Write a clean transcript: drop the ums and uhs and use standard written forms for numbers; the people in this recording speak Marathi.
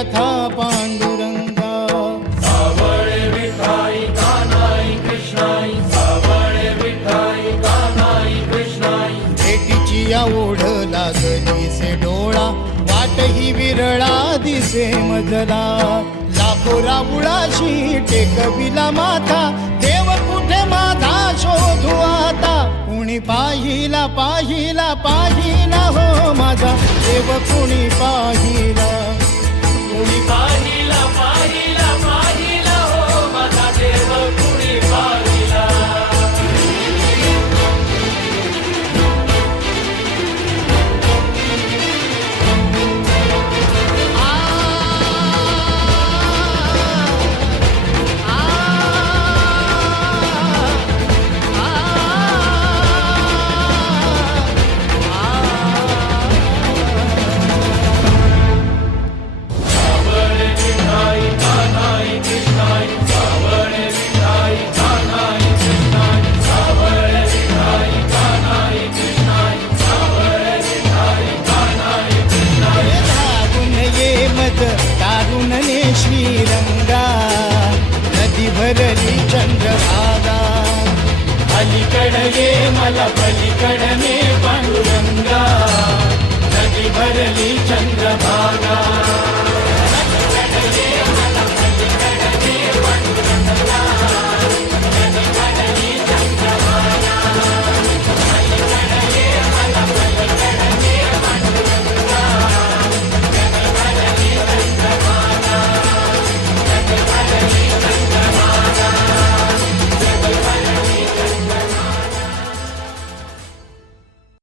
व्यथा पांडुरंगा. सावळे विठाई कानाई कृष्णाई, सावळे विठाई कानाई कृष्णाई. भेटीची या ओढ लागली से डोळा, वाट ही विरळा दिसे मजला. लाखो राबुळाशी टेकविला माथा, देव कुठे माझा शोधू आता. कुणी पाहिला पाहिला पाहिला हो माझा देव, कुणी पाहिला. कुणी पाहिला पाहिला पाहिला हो माझा देव, कुणी पाहिला. सावळे विठाई कानाई कृष्णाई, सावळे विठाई कानाई कृष्णाई, सावळे विठाई कानाई कृष्णाई, सावळे विठाई कानाई कृष्णाई. धावून ये मज दारुणने श्रीरंगा, नदी भरली चंद्रभागा. अलीकड ये मला पलीकडने पांडुरंगा, नदी भरली चंद्रभागा.